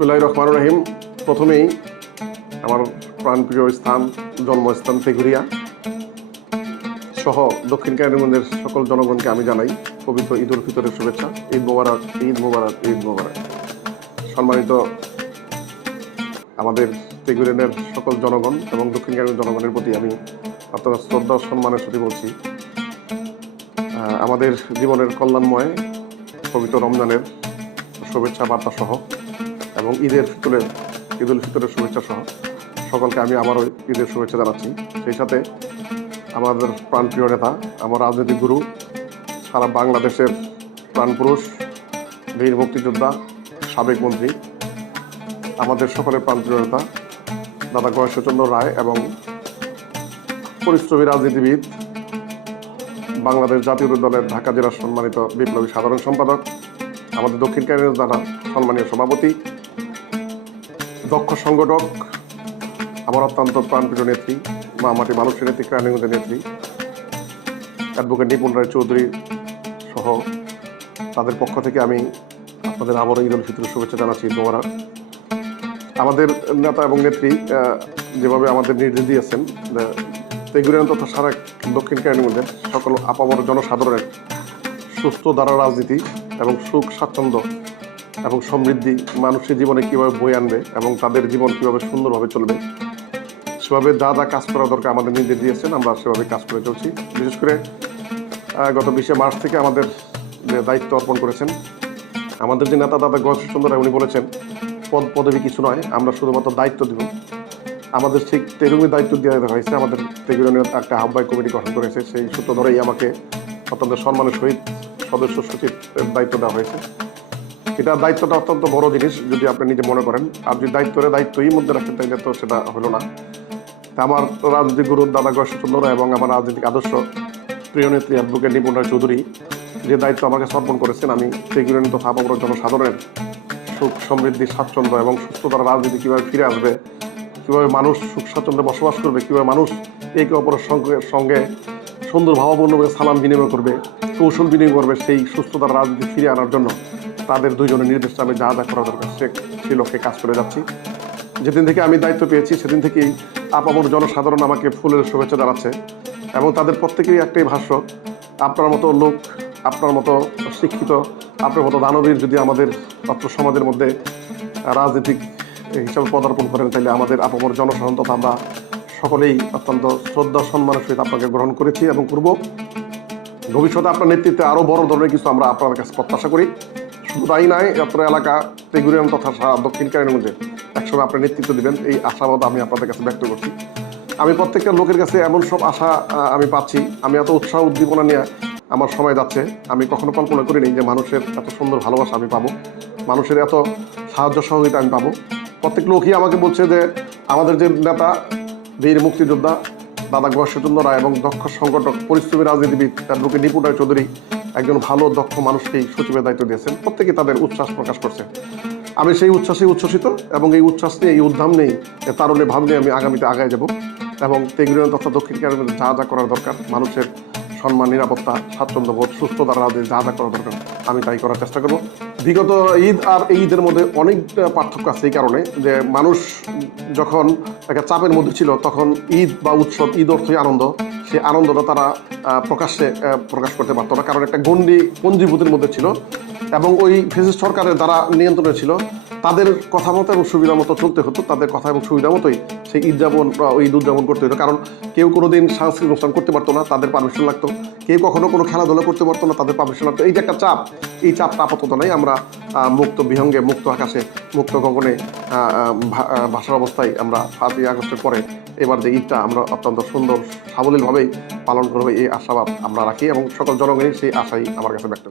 রহমান রহিম। প্রথমেই আমার প্রাণপ্রিয় স্থান, জন্মস্থান তেঘুরিয়া সহ দক্ষিণ ক্যারিগঞ্জের সকল জনগণকে আমি জানাই পবিত্র ঈদ উল ফিতরের শুভেচ্ছা, ঈদ মোবারক ঈদ মোবারক ঈদ মোবারক। সম্মানিত আমাদের তেগুরিয়ানের সকল জনগণ এবং দক্ষিণ ক্যারিগঞ্জ জনগণের প্রতি আমি আপনারা শ্রদ্ধা সম্মানের সাথে বলছি আমাদের জীবনের কল্যাণময় পবিত্র রমজানের শুভেচ্ছা বার্তা সহ এবং ঈদের ফিতরের ঈদ উল ফিতরের শুভেচ্ছা সহ সকলকে আমি আবারও ঈদের শুভেচ্ছা জানাচ্ছি। সেই সাথে আমাদের প্রাণপ্রিয় নেতা, আমার রাজনৈতিক গুরু, সারা বাংলাদেশের প্রাণপুরুষ বীর মুক্তিযোদ্ধা, সাবেক মন্ত্রী, আমাদের সকলের প্রাণপ্রিয় নেতা, দাদা গয়েশ্বরচন্দ্র রায় এবং পরিশ্রমী রাজনীতিবিদ, বাংলাদেশ জাতীয় দলের ঢাকা জেলার সম্মানিত বিপ্লবী সাধারণ সম্পাদক, আমাদের দক্ষিণ ক্যারিয়ার দ্বারা সম্মানীয় সভাপতি দক্ষ সংগঠক, আমার অত্যন্ত প্রাণপ্রিয় নেত্রী, মা মাটি মানুষের নেত্রী ক্রানীগঞ্জের নেত্রী অ্যাডভোকেট নিপুণ রায় চৌধুরী সহ তাদের পক্ষ থেকে আমি আপনাদের আবারও ঈদ উল ফিতরের শুভেচ্ছা জানাচ্ছি মোবারক আমাদের নেতা এবং নেত্রী যেভাবে আমাদের নির্দেশ দিয়েছেন তেগুরিয়ান তথা সারা দক্ষিণ ক্যারিগঞ্জের সকল আপামর জনসাধারণের সুস্থ দ্বারা রাজনীতি এবং সুখ স্বাচ্ছন্দ্য এবং সমৃদ্ধি মানুষের জীবনে কীভাবে বই আনবে এবং তাদের জীবন কীভাবে সুন্দরভাবে চলবে। সেভাবে যা যা কাজ করা দরকার আমাদের নির্দেশ দিয়েছেন আমরা সেভাবে কাজ করে চলছি। বিশেষ করে গত বিশে মার্চ থেকে আমাদের যে দায়িত্ব অর্পণ করেছেন আমাদের যে নেতা দাদা গজচন্দ্র রায় উনি বলেছেন পদ পদবি কিছু নয় আমরা শুধুমাত্র দায়িত্ব দিব। আমাদের ঠিক তেরুমি দায়িত্ব দেওয়া হয়েছে আমাদের তেগুরনের একটা আহ্বায়ক কমিটি গঠন করেছে সেই সূত্র ধরেই আমাকে অত্যন্ত সম্মানের সহিত সদস্য সচিব দায়িত্ব দেওয়া হয়েছে। এটা দায়িত্বটা অত্যন্ত বড় জিনিস, যদি আপনি নিজে মনে করেন। আর যদি দায়িত্বের দায়িত্বই মধ্যে রাখেন তাহলে তো সেটা হলো না। তা আমার রাজনীতি গুরু দাদা গয়েশ্বরচন্দ্র এবং আমার রাজনৈতিক আদর্শ প্রিয় নেত্রী অ্যাডভোকেট নিপুণ রায় চৌধুরী, যে দায়িত্ব আমাকে সমর্পণ করেছেন, আমি সেগুলো তথা আপামর জনসাধারণের সুখ, সমৃদ্ধি, স্বাচ্ছন্দ্য এবং সুস্থতার রাজনীতি কীভাবে ফিরে আসবে, কীভাবে মানুষ সুখ, স্বাচ্ছন্দ্যে বসবাস করবে, কীভাবে মানুষ একে অপরের সঙ্গে সঙ্গে সুন্দর ভাবাপূর্ণভাবে সালাম বিনিময় করবে, কৌশল বিনিময় করবে, সেই সুস্থতার রাজনীতি ফিরে আনার জন্য। তাদের দুইজনের নির্দেশটা আমি যা যা করা দরকার সে সেই লক্ষ্যে কাজ করে যাচ্ছি। যেদিন থেকে আমি দায়িত্ব পেয়েছি, সেদিন থেকেই আপামর জনসাধারণ আমাকে ফুলের শুভেচ্ছা জানাচ্ছে এবং তাদের প্রত্যেকেরই একটাই ভাষ্য, আপনার মতো লোক, আপনার মতো শিক্ষিত, আপনার মতো দানবীর যদি আমাদের ছাত্র সমাজের মধ্যে রাজনীতিক হিসাবে পদার্পণ করেন, তাহলে আমাদের আপামর জনসাধারণ তথা আমরা সকলেই অত্যন্ত শ্রদ্ধা, সম্মানের সহিত আপনাকে গ্রহণ করেছি এবং করব। ভবিষ্যতে আপনার নেতৃত্বে আরও বড় ধরনের কিছু আমরা আপনার কাছে প্রত্যাশা করি। তাই নয় আপনার এলাকা তেগুরিয়ান তথা সারা দক্ষিণ কারিগঞ্জে একসময় আপনার নেতৃত্ব দিবেন। এই আশাবাদ আমি আপনাদের কাছে ব্যক্ত করছি। আমি প্রত্যেকটা লোকের কাছে এমন সব আশা আমি পাচ্ছি। আমি এত উৎসাহ, উদ্দীপনা নিয়ে আমার সময় যাচ্ছে। আমি কখনো কল্পনা করিনি যে মানুষের এত সুন্দর ভালোবাসা আমি পাবো। মানুষের এত সাহায্য সহযোগিতা আমি পাবো। প্রত্যেক লোকই আমাকে বলছে যে আমাদের যে নেতা, বীর মুক্তিযোদ্ধা, দাদা গয়েশ্বরচন্দ্র রায় এবং দক্ষ সংগঠক, পরিশ্রমী রাজনীতিবিদ অ্যাডভোকেট নিপুণ রায় চৌধুরী একজন ভালো, দক্ষ মানুষকেই সচিবের দায়িত্ব দিয়েছেন। প্রত্যেকে তাদের উচ্ছ্বাস প্রকাশ করছে আমি সেই উচ্ছ্বাসে উচ্ছ্বসিত এবং এই উচ্ছ্বাস নিয়ে এই উদ্ধাম নেই এ তারণে ভাব নিয়ে আমি আগামীতে আগায় যাব এবং তেগুলিয়ান তথা দক্ষিণ কেরামের যা যা করার দরকার, মানুষের সম্মান, নিরাপত্তা স্বাচ্ছন্দ্যবোধ সুস্থতার রাজনীতি যা যা করা দরকার, আমি তাই করার চেষ্টা করব। বিগত ঈদ আর এই ঈদের মধ্যে অনেক পার্থক্য আছে এই কারণে যে মানুষ যখন একটা চাপের মধ্যে ছিল, তখন ঈদ বা উৎসব, ঈদ অর্থই আনন্দ। সেই আনন্দটা তারা প্রকাশ্যে প্রকাশ করতে পারতো না। কারণ একটা গণ্ডি পঞ্জীভূতির মধ্যে ছিল এবং ওই ফেসিস সরকারের দ্বারা নিয়ন্ত্রণে ছিল। তাদের কথা মতো এবং সুবিধা মতো চলতে হতো, তাদের কথা এবং সুবিধা মতোই সেই ঈদ যাপন ওই ঈদ উদযাপন করতে হতো। কারণ কেউ কোনো দিন সাংস্কৃতিক অনুষ্ঠান করতে পারতো না, তাদের পারমিশন লাগতো। কেউ কখনো কোনো খেলাধুলা করতে পারতো না, তাদের পারমিশন লাগতো। এই যে একটা চাপ, এই চাপটা আপাতত নাই। আমরা মুক্ত বিহঙ্গে, মুক্ত আকাশে, মুক্ত গগনে ভাষার অবস্থায় আমরা পাঁচই আগস্টের পরে এবার যে ঈদটা আমরা অত্যন্ত সুন্দর, সাবলীলভাবেই পালন করব, এই আশাবাদ আমরা রাখি এবং সকল জনগণের সেই আশাই আমার কাছে ব্যক্ত